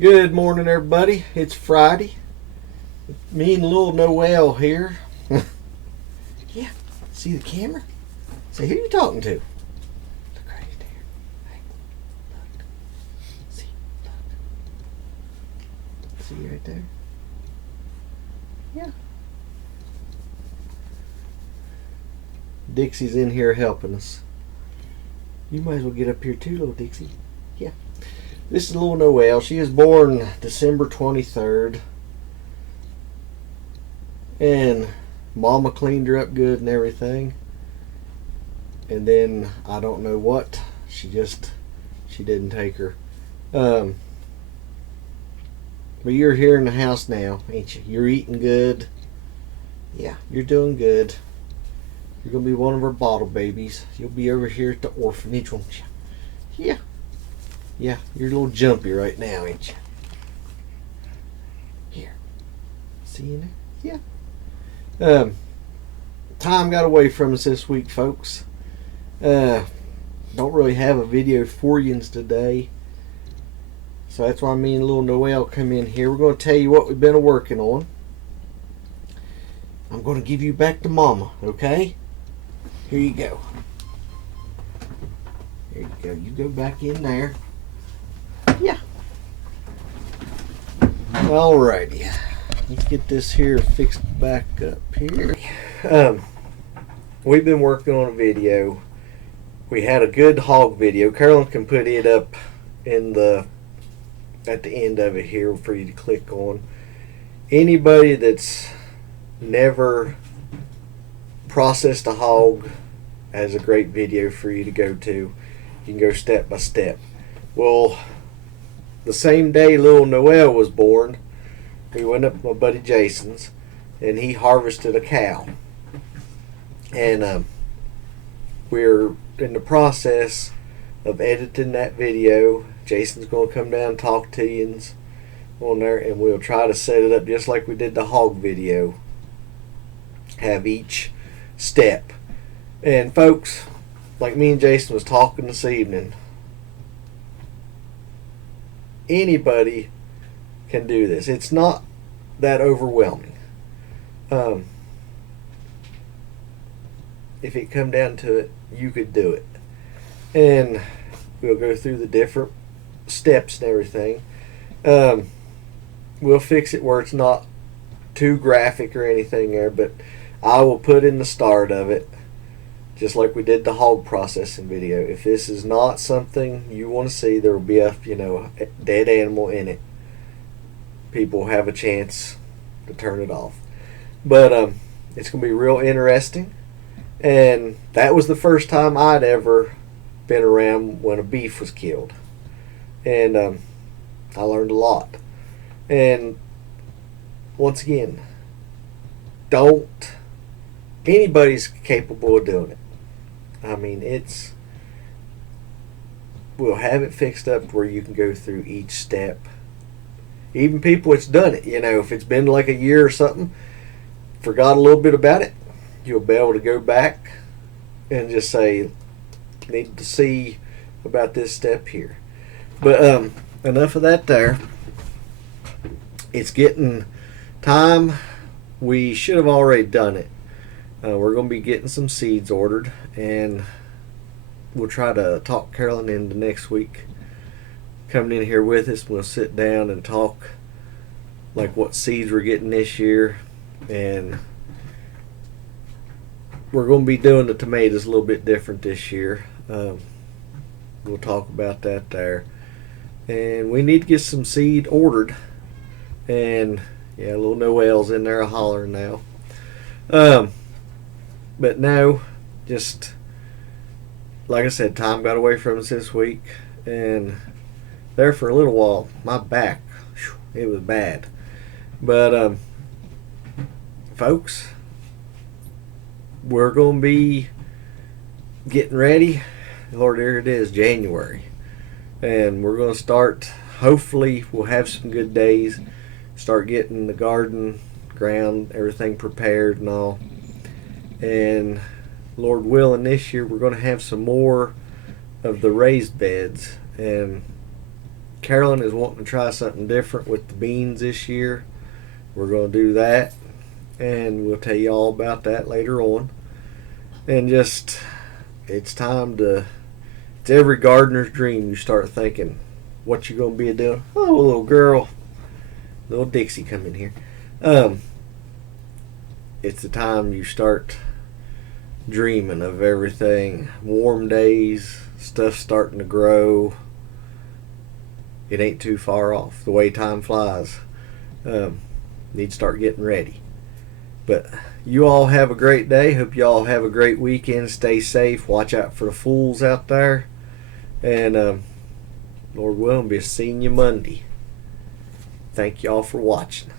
Good morning, everybody. It's Friday. Me and little Noel here. Yeah, see the camera? Say, who you talking to? Look right there. Hey, look. See, look. See right there? Yeah. Dixie's in here helping us. You might as well get up here too, little Dixie. Yeah. This is little Noel. She was born December 23rd. And Mama cleaned her up good and everything. And then I don't know what. She didn't take her. But you're here in the house now, ain't you? You're eating good. Yeah, you're doing good. You're going to be one of our bottle babies. You'll be over here at the orphanage, won't you? Yeah. Yeah, you're a little jumpy right now, ain't you? Here. See you there? Yeah. Time got away from us this week, folks. Don't really have a video for you today. So that's why me and little Noel come in here. We're going to tell you what we've been working on. I'm going to give you back to Mama, okay? Here you go. Here you go. You go back in there. Yeah. Alrighty. Let's get this here fixed back up here. We've been working on a video. We had a good hog video. Carolyn can put it up in at the end of it here for you to click on. Anybody that's never processed a hog has a great video for you to go to. You can go step by step. Well, the same day little Noel was born, we went up to my buddy Jason's and he harvested a cow. And we're in the process of editing that video. Jason's going to come down and talk to you on there, and we'll try to set it up just like we did the hog video. Have each step. And folks, like me and Jason was talking this evening, anybody can do this. It's not that overwhelming. If it come down to it, you could do it. And we'll go through the different steps and everything. We'll fix it where it's not too graphic or anything there, but I will put in the start of it, just like we did the hog processing video. If this is not something you want to see, there will be a dead animal in it. People have a chance to turn it off. But it's going to be real interesting. And that was the first time I'd ever been around when a beef was killed. And I learned a lot. And once again, anybody's capable of doing it. I mean, we'll have it fixed up where you can go through each step. Even people that's done it, if it's been like a year or something, forgot a little bit about it, you'll be able to go back and just say, need to see about this step here. But enough of that there. It's getting time. We should have already done it. We're going to be getting some seeds ordered, and we'll try to talk Carolyn into next week coming in here with us. We'll sit down and talk like what seeds we're getting this year, and we're going to be doing the tomatoes a little bit different this year. We'll talk about that there. And we need to get some seed ordered. And yeah, little Noel's in there hollering now. But no, just like I said, time got away from us this week, and there for a little while, my back, it was bad. But folks, we're going to be getting ready. Lord, there it is, January. And we're going to start, hopefully we'll have some good days, start getting the garden, ground, everything prepared and all. And Lord willing, this year we're going to have some more of the raised beds. And Carolyn is wanting to try something different with the beans this year. We're going to do that, and we'll tell you all about that later on. And just, it's time to, it's every gardener's dream. You start thinking what you're going to be doing. Oh, little girl, little Dixie, come in here. It's the time you start dreaming of everything. Warm days, stuff starting to grow. It ain't too far off. The way time flies. Need to start getting ready. But you all have a great day. Hope you all have a great weekend. Stay safe. Watch out for the fools out there. And Lord willing, be seeing you Monday. Thank y'all for watching.